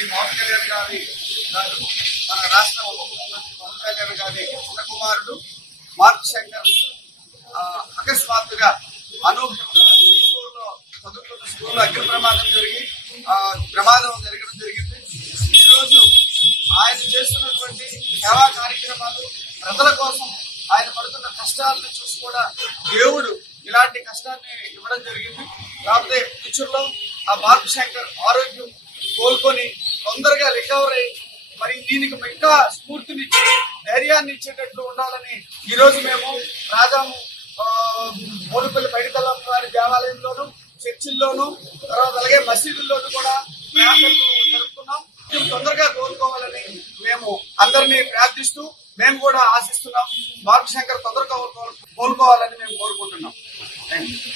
శ్రీ పవన్ కళ్యాణ్ గారు మన రాష్ట్ర ఉప ముఖ్యమంత్రి పవన్ కళ్యాణ్ గారి చిన్న కుమారుడు మార్క్ శంకర్ అకస్మాత్తుగా అనూహ్యంగా సింగపూర్లో చదువుకున్న స్కూల్లో అగ్ని ప్రమాదం జరగడం జరిగింది. ఈరోజు ఆయన చేస్తున్నటువంటి సేవా కార్యక్రమాలు, ప్రజల కోసం ఆయన పడుతున్న కష్టాలను చూసి కూడా దేవుడు ఇలాంటి కష్టాన్ని ఇవ్వడం జరిగింది. కాకపోతే ఫ్యూచర్ లో ఆ మార్క్ శంకర్ ఆరోగ్యం కోలుకొని తొందరగా రికవర్ అయ్యి మరి దీనికి ఇంకా స్ఫూర్తినిచ్చి ధైర్యాన్ని ఇచ్చేటట్లు ఉండాలని ఈ రోజు మేము రాజాము మూడుపల్లి పైడితల్లం వారి దేవాలయంలోను, చర్చిల్లోను, తర్వాత అలాగే మసీదుల్లోనూ కూడా ప్రార్థనలు జరుపుకున్నాం. తొందరగా కోలుకోవాలని మేము అందరినీ ప్రార్థిస్తూ మేము కూడా ఆశిస్తున్నాం. మార్క్ శంకర్ తొందరగా కోలుకోవాలని మేము కోరుకుంటున్నాం.